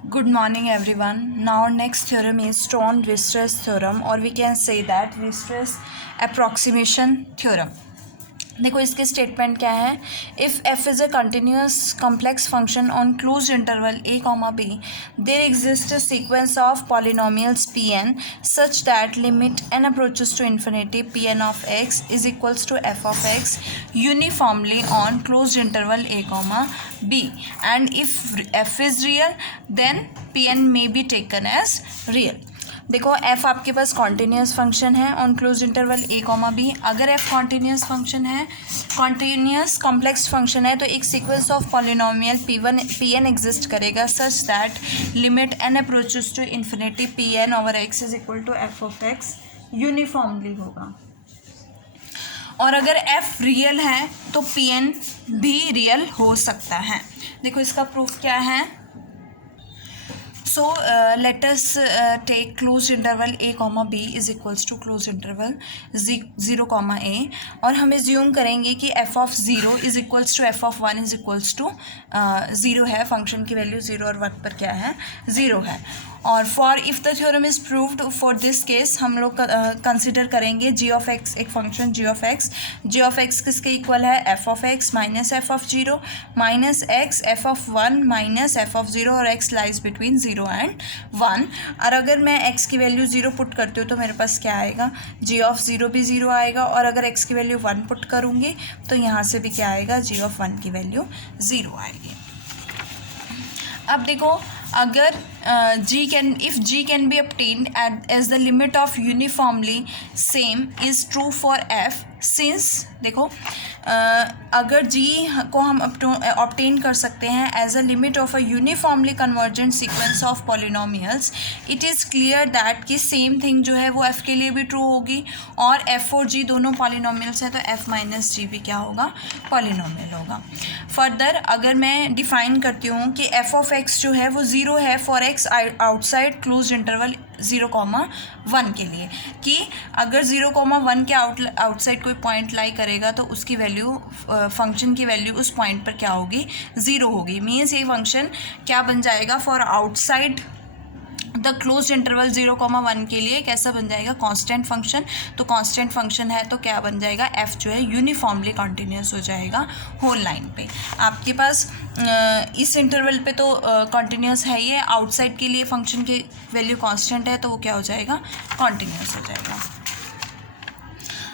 Good morning everyone. Now our next theorem is Stone-Weierstrass theorem, or we can say that Weierstrass approximation theorem. देखो इसके statement क्या है. If F is a continuous complex function on closed interval a comma b, there exists a sequence of polynomials pn such that limit n approaches to infinity pn of x is equals to f of x uniformly on closed interval a comma b, and if f is real then pn may be taken as real. देखो f आपके पास continuous function है on closed interval a comma b. अगर f continuous function है, continuous complex function है, तो एक sequence of polynomial pn exist करेगा such that limit n approaches to infinity pn over x is equal to f of x uniformly होगा. और अगर f real है तो pn भी रियल हो सकता है. देखो इसका प्रूफ क्या है. So let us take closed interval a comma b is equals to closed interval 0 comma a, और हम assume करेंगे कि f of 0 is equals to f of 1 is equals to 0 है. फंक्शन की वैल्यू 0 और 1 पर क्या है, 0 है. और for if the theorem is proved, for this case हम लोग कंसिडर करेंगे g ऑफ x, एक फंक्शन g ऑफ x किसके इक्वल है, f of x minus f of 0 minus x f of 1 minus f of 0, और x lies between 0 and 1. और अगर मैं x की वैल्यू 0 पुट करती हूँ तो मेरे पास क्या आएगा, g ऑफ 0 भी 0 आएगा, और अगर x की वैल्यू 1 पुट करूँगी तो यहाँ से भी क्या आएगा, g ऑफ 1 की वैल्यू 0 आएगी. अब देखो अगर g can be obtained as the limit of uniformly same is true for f, since देखो अगर g को हम ऑब्टेन कर सकते हैं as a limit of a uniformly convergent sequence of polynomials, it is clear that कि same thing जो है वो f के लिए भी ट्रू होगी, और f और g दोनों पॉलिनोमियल्स हैं तो f माइनस जी भी क्या होगा, पॉलिनोमियल होगा. फर्दर अगर मैं डिफाइन करती हूँ कि f ऑफ x जो है वो 0 है for x outside close interval 0,1 के लिए, कि अगर 0,1 के आउटसाइड कोई पॉइंट लाई करेगा तो उसकी वैल्यू, फंक्शन की वैल्यू उस पॉइंट पर क्या होगी, 0 होगी. मीन्स ये फंक्शन क्या बन जाएगा, for outside the close interval 0,1 के लिए कैसा बन जाएगा, कांस्टेंट फंक्शन. तो कांस्टेंट फंक्शन है तो क्या बन जाएगा, f जो है यूनिफॉर्मली कॉन्टीन्यूस हो जाएगा होल लाइन पे. आपके पास इस इंटरवल पे तो कॉन्टीन्यूस है ये, आउटसाइड के लिए फंक्शन की वैल्यू कांस्टेंट है तो वो क्या हो जाएगा, कॉन्टीन्यूस हो जाएगा.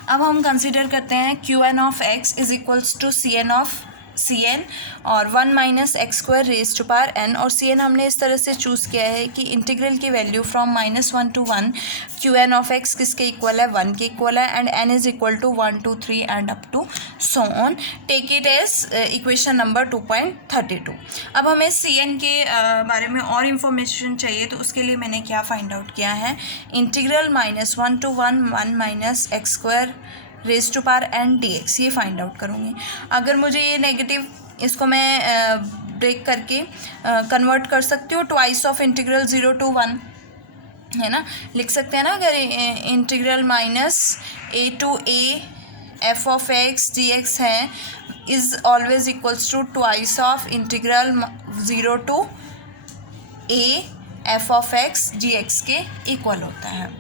अब हम कंसिडर करते हैं Qn of x is equals to Cn of Cn और 1 minus x square raise to power n, और Cn हमने इस तरह से चूज़ किया है कि इंटीग्रल की value from -1 to 1 Qn of x किसके इक्वल है, 1 के इक्वल है, and n is equal to 1 2 3 and up to so on. Take it as equation number 2.32. अब हमें Cn के बारे में और इन्फॉर्मेशन चाहिए, तो उसके लिए मैंने क्या फाइंड आउट किया है, integral -1 to 1 minus x square raise to power n dx, ये फाइंड आउट करूँगी. अगर मुझे ये नेगेटिव, इसको मैं ब्रेक करके कन्वर्ट कर सकती हूँ ट्वाइस ऑफ इंटीग्रल 0 to 1, है ना, लिख सकते हैं ना. अगर integral minus a to a f of x dx है is always equals to twice of integral 0 to a f of x dx के इक्वल होता है.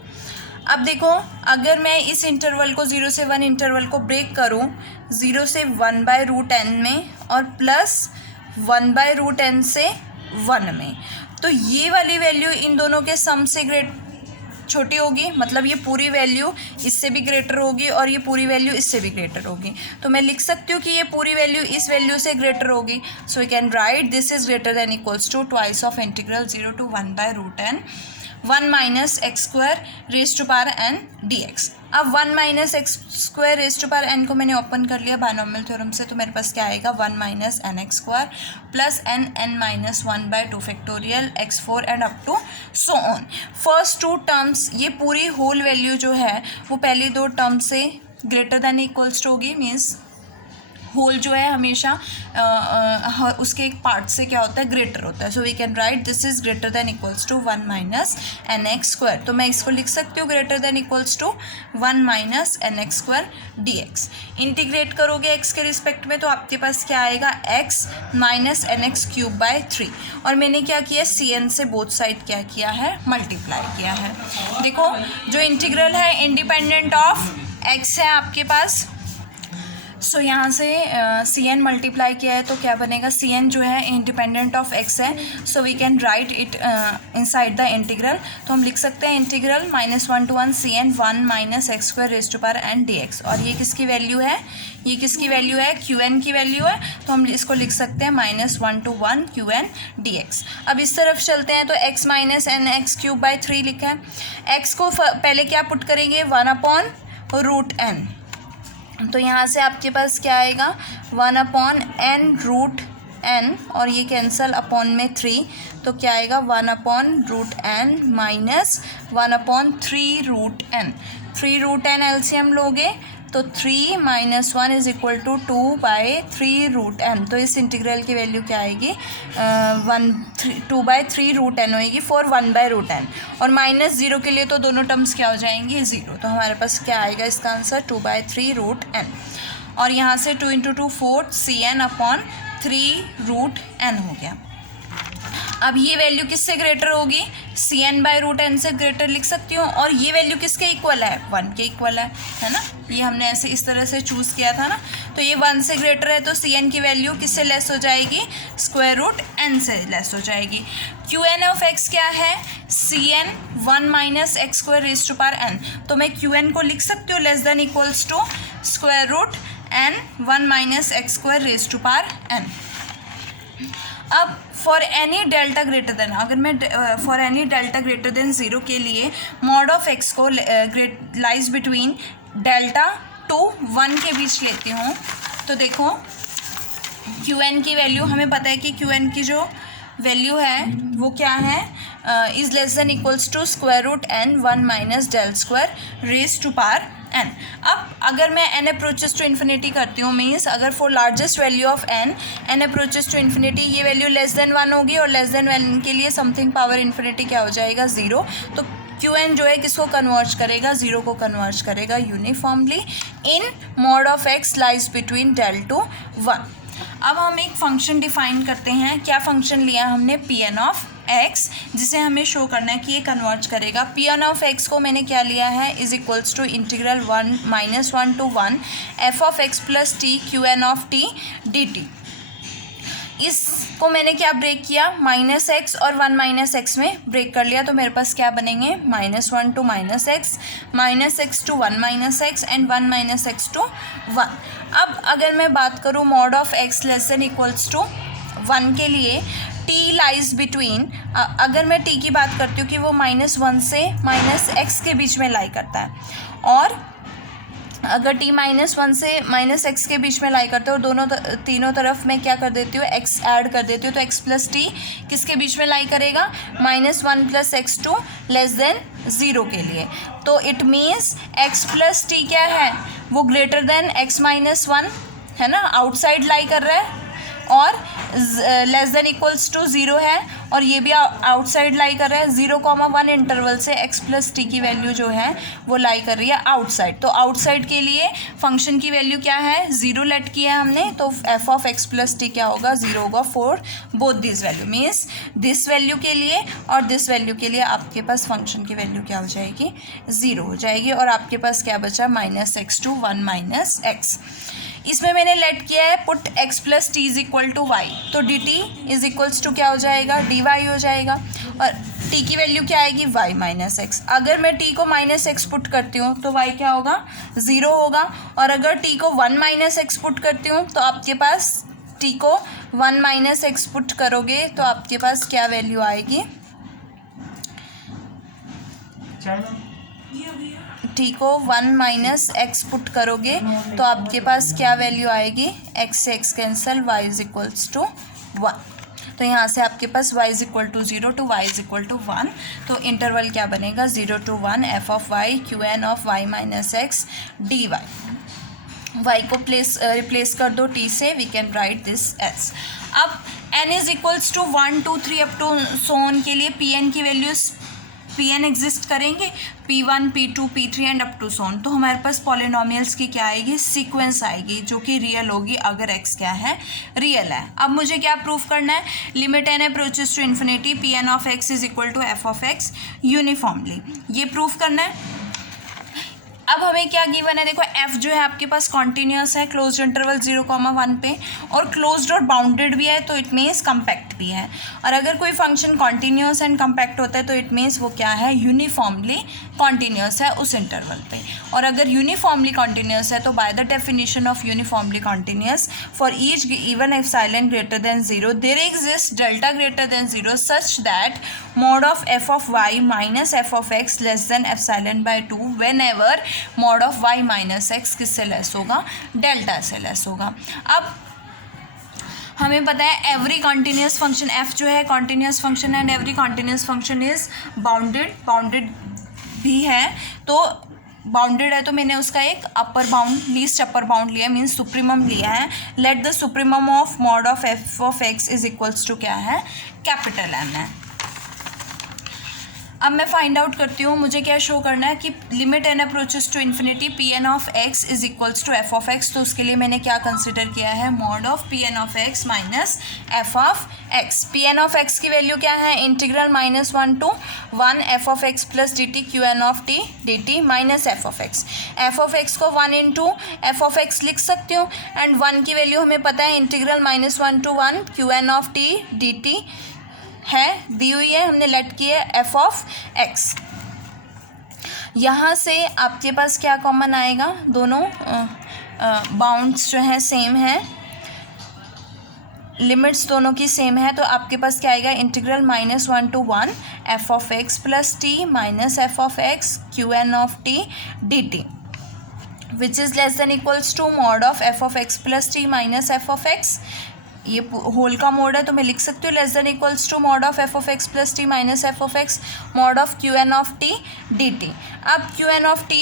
अब देखो अगर मैं इस इंटरवल को 0 से 1 इंटरवल को ब्रेक करूं 0 से 1/√n में और प्लस 1/√n से 1 में, तो ये वाली वैल्यू इन दोनों के सम से छोटी होगी, मतलब ये पूरी वैल्यू इससे भी ग्रेटर होगी और ये पूरी वैल्यू इससे भी ग्रेटर होगी. तो मैं लिख सकती हूँ कि ये पूरी वैल्यू इस वैल्यू से ग्रेटर होगी. So we can write this is greater than equals to twice of integral 0 to 1/√n 1 minus x square raise to power n dx. अब 1 minus x square raise to power n को मैंने open कर लिया binomial theorem से, तो मेरे पास क्या आएगा, 1 minus n x square plus n minus 1/2 factorial x4 and up to so on. First two terms, ये पूरी होल वैल्यू जो है वो पहली दो टर्म से ग्रेटर देन इक्वल्स टू होगी, मीन्स होल जो है हमेशा उसके एक पार्ट से क्या होता है, ग्रेटर होता है. So we can write this is greater than equals to 1 minus n x square. तो मैं इसको लिख सकती हूँ greater than equals to 1 minus n x square d x. Integrate करोगे एक्स के रिस्पेक्ट में तो आपके पास क्या आएगा, x minus n x cube by 3. और मैंने क्या किया, सी एन से बोथ साइड क्या किया है, मल्टीप्लाई किया है. देखो जो इंटीग्रल है इंडिपेंडेंट ऑफ एक्स है आपके पास. सो यहाँ से सी एन मल्टीप्लाई किया है तो क्या बनेगा, सी एन जो है इंडिपेंडेंट ऑफ एक्स है. So we can write it inside the integral. तो हम लिख सकते हैं integral -1 to 1 C n 1 minus x square raise to power n d x. और ये किसकी वैल्यू है, ये किसकी वैल्यू है, क्यू एन की वैल्यू है. तो हम इसको लिख सकते हैं -1 to 1 Q n d x. अब इस तरफ चलते हैं तो x minus n x cube by 3 लिखा है. x को पहले क्या पुट करेंगे, 1/√n. तो यहाँ से आपके पास क्या आएगा, 1/n√n और ये कैंसल अपॉन में 3. तो क्या आएगा 1/√n minus 1/3√n. 3√n LCM लोगे तो 3 minus 1 is equal to 2/3√n. तो इस इंटीग्रल की वैल्यू क्या आएगी, 2/3√n होएगी फॉर 1/√n. और -0 के लिए तो दोनों टर्म्स क्या हो जाएंगी, 0. तो हमारे पास क्या आएगा इसका आंसर, 2/3√n. और यहाँ से 2 × 2 4 CN/3√n हो गया. अब ये वैल्यू किससे ग्रेटर होगी, CN/√n से ग्रेटर लिख सकती हूँ. और ये वैल्यू किसके इक्वल है, 1 के इक्वल है ना. ये हमने ऐसे इस तरह से चूज़ किया था ना. तो ये 1 से ग्रेटर है तो CN की वैल्यू किससे लेस हो जाएगी, √n से लेस हो जाएगी. QN ऑफ x क्या है, CN 1 minus x square raise to power n. तो मैं QN को लिख सकती हूँ less than equals to √n 1 minus x square raise to power n. अब for any delta greater than, अगर मैं for any delta greater than 0 के लिए मॉड ऑफ एक्स को लाइज बिटवीन डेल्टा टू 1 के बीच लेती हूँ. तो देखो क्यू एन की वैल्यू हमें पता है कि क्यू एन की जो वैल्यू है वो क्या है, is less than equals to √n 1 minus del square raise to power n. अब अगर मैं n अप्रोचेस टू इन्फिनिटी करती हूँ, मीन्स अगर for largest value of n approaches to infinity, ये वैल्यू लेस देन 1 होगी और लेस देन 1 के लिए समथिंग पावर इन्फिनिटी क्या हो जाएगा, 0. तो क्यू एन जो है किसको कन्वर्ज करेगा, 0 को कन्वर्ज करेगा uniformly in mod of x lies between del to 1. अब हम एक फंक्शन डिफाइन करते हैं. क्या फंक्शन लिया हमने, Pn ऑफ एक्स, जिसे हमें शो करना है कि ये कन्वर्ट करेगा. Pn ऑफ एक्स को मैंने क्या लिया है, is equals to integral 1 -1 to 1 f of x plus t Qn of t dt. इसको मैंने क्या ब्रेक किया, -x और 1 - x में ब्रेक कर लिया. तो मेरे पास क्या बनेंगे, -1 to -x, -x to 1 - x and 1 - x to 1. अब अगर मैं बात करूँ mod of x less than equals to 1 के लिए, t लाइज बिटवीन, अगर मैं t की बात करती हूँ कि वो -1 से -x के बीच में लाई करता है, और अगर t -1 से -x के बीच में लाई करते हो, दोनों तीनों तरफ मैं क्या कर देती हूँ, x ऐड कर देती हूँ. तो x प्लस टी किसके बीच में लाई करेगा, -1 + x2 लेस देन 0 के लिए. तो it means x plus T क्या है, वो ग्रेटर देन x -1 है ना, आउटसाइड लाई कर रहा है, और लेस देन इक्वल्स टू 0 है, और ये भी आउटसाइड लाई कर रहा है. 0,1 इंटरवल से x प्लस टी की वैल्यू जो है वो लाई कर रही है आउटसाइड. तो आउटसाइड के लिए फंक्शन की वैल्यू क्या है, 0 लेट किया है हमने. तो f of x plus T क्या होगा, 0 होगा for both this value. Means this value के लिए और दिस वैल्यू के लिए आपके पास फंक्शन की वैल्यू क्या हो जाएगी, 0 हो जाएगी. और आपके पास क्या बचा, -x to 1 - x. इसमें मैंने लेट किया है put x plus T is equal to Y. तो D T is equals to क्या हो जाएगा, डी वाई हो जाएगा. और t की वैल्यू क्या आएगी, y - x. अगर मैं t को -x पुट करती हूँ तो y क्या होगा, 0 होगा. और अगर t को 1 - x पुट करती हूँ तो आपके पास t को 1 - x पुट करोगे तो आपके पास क्या वैल्यू आएगी, t को 1 - x पुट करोगे तो आपके पास क्या वैल्यू आएगी, x से x cancel, y is equals to 1. तो यहाँ से आपके पास y is equal to 0 to y is equal to 1. तो इंटरवल क्या बनेगा, 0 to 1 f of y Qn of y - x dy. y को रिप्लेस कर दो t से, we can write this as. अब n is equals to 1 2 3 up to so on के लिए pn की वैल्यूज pn एग्जिस्ट करेंगे, p1 p2 p3 and up to so on. तो हमारे पास पॉलिनोमियल्स की क्या आएगी, सीक्वेंस आएगी जो कि रियल होगी अगर x क्या है, रियल है। अब मुझे क्या प्रूफ करना है, limit n approaches to infinity pn of x is equal to f of x uniformly, ये प्रूफ करना है। अब हमें क्या गिवन है, देखो f जो है आपके पास कॉन्टिन्यूस है क्लोज्ड इंटरवल 0,1 पे, और क्लोज्ड और बाउंडेड भी है, तो इट मीन्स कम्पैक्ट भी है। और अगर कोई फंक्शन कॉन्टिन्यूस एंड कम्पैक्ट होता है तो इट मीन्स वो क्या है, यूनिफॉर्मली कॉन्टिन्यूस है उस इंटरवल पे। और अगर यूनिफॉर्मली कॉन्टिन्यूस है तो by the definition of uniformly continuous for each even epsilon greater than 0 there exist delta greater than 0 such that mod of f of y minus f of x less than epsilon by 2 whenever mod of y minus x किससे less होगा, delta से less होगा। अब हमें पता है every continuous function f जो है continuous function and every continuous function is bounded भी है। तो बाउंडेड है तो मैंने उसका एक upper bound, least upper bound लिया, मीन्स सुप्रीमम लिया है। Let the supremum of mod of f of x is equals to क्या है, कैपिटल M है। अब मैं फाइंड आउट करती हूँ, मुझे क्या शो करना है कि limit n approaches to infinity pn of x is equals to f of x। तो उसके लिए मैंने क्या कंसिडर किया है, mod of pn of x minus f of x। pn of x की वैल्यू क्या है, integral -1 to 1 f of x plus dt qn of t dt minus f of x। f of x को 1 into f of x लिख सकती हूँ, and 1 की value हमें पता है integral -1 to 1 qn of t dt है, दी हुई है, हमने लेट की है f ऑफ x। यहाँ से आपके पास क्या कॉमन आएगा, दोनों बाउंड्स जो हैं सेम है, लिमिट्स दोनों की सेम है, तो आपके पास क्या आएगा, integral -1 to 1 f of x plus t minus f of x qn of t dt which is less than equals to mod of f of x plus t minus f of x। ये whole का mod है तो मैं लिख सकती हूँ less than equals to mod of f of x plus t minus f of x mod of qn of t dt। अब qn of t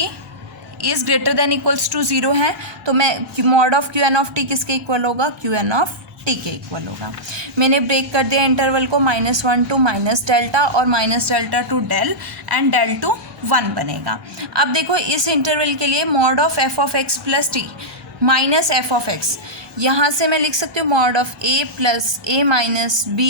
is greater than equals to 0 है, तो मैं mod of qn of t किसके equal होगा, qn of t के equal होगा। मैंने break कर दिया इंटरवल को -1 टू माइनस डेल्टा और minus delta to del and del to 1 बनेगा। अब देखो इस इंटरवल के लिए mod of f of x plus t minus f of x, यहाँ से मैं लिख सकती हूँ mod of a plus a minus b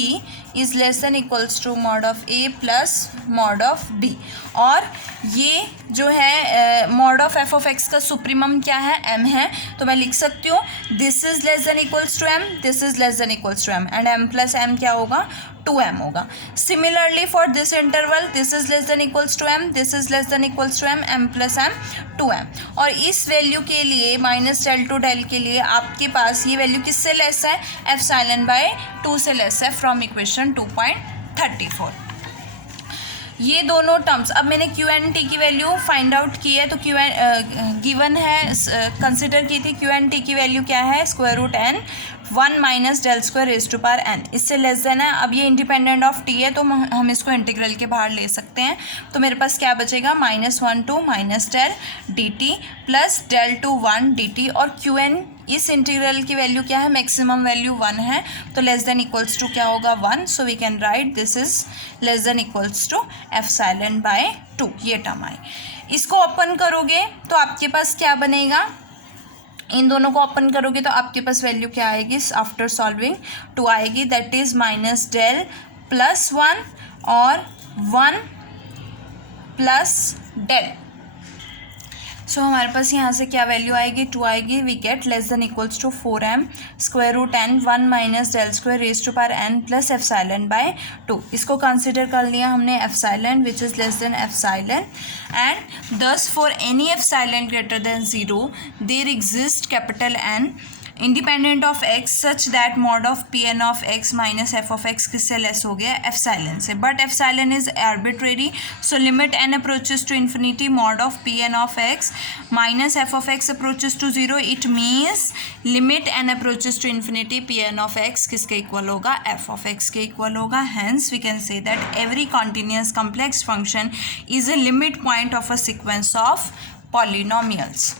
is less than equals to mod of a plus mod of b। और ये जो है mod of f of x का सुप्रीमम क्या है, m है, तो मैं लिख सकती हूँ this is less than equals to m, this is less than equals to m, and m plus m क्या होगा, 2m होगा। Similarly for this interval this is less than equals to m, this is less than equals to m, m plus m 2m। और इस value के लिए minus del two del के लिए आपके पास ये वैल्यू किससे लेस है, एप्सिलॉन बाय 2 से लेस है फ्रॉम इक्वेशन 2.34। ये दोनों टर्म्स, अब मैंने क्यू एन टी की वैल्यू फाइंड आउट की है, तो क्यू एन गिवन है, कंसिडर की थी, क्यू एन टी की वैल्यू क्या है, square root n 1 minus del square raise to power n, इससे लेस देन है। अब ये इंडिपेंडेंट ऑफ t है तो हम इसको इंटीग्रल के बाहर ले सकते हैं, तो मेरे पास क्या बचेगा, -1 to minus del D T plus del to 1 D T, और क्यू एन इस इंटीग्रल की वैल्यू क्या है, मैक्सिमम वैल्यू 1 है, तो लेस देन इक्वल्स टू क्या होगा, 1, so we can write this is less than equals to epsilon by 2, ये टर्म आई। इसको ओपन करोगे तो आपके पास क्या बनेगा, इन दोनों को ओपन करोगे तो आपके पास वैल्यू क्या आएगी, आफ्टर सॉल्विंग 2 आएगी, that is minus del plus 1 और 1 प्लस डेल। सो हमारे पास यहाँ से क्या वैल्यू आएगी, 2 आएगी, we get less than equals to 4m square root n 1 minus del square raise to power n plus epsilon by 2। इसको कंसिडर कर लिया हमने epsilon which is less than epsilon, and this for any epsilon greater than 0 there exist capital N independent of x such that mod of pn of x minus f of x किससे less हो गया, epsilon से, but epsilon is arbitrary, so limit n approaches to infinity mod of pn of x minus f of x approaches to 0, it means limit n approaches to infinity pn of x किसके equal होगा, f of x के equal होगा। Hence we can say that every continuous complex function is a limit point of a sequence of polynomials.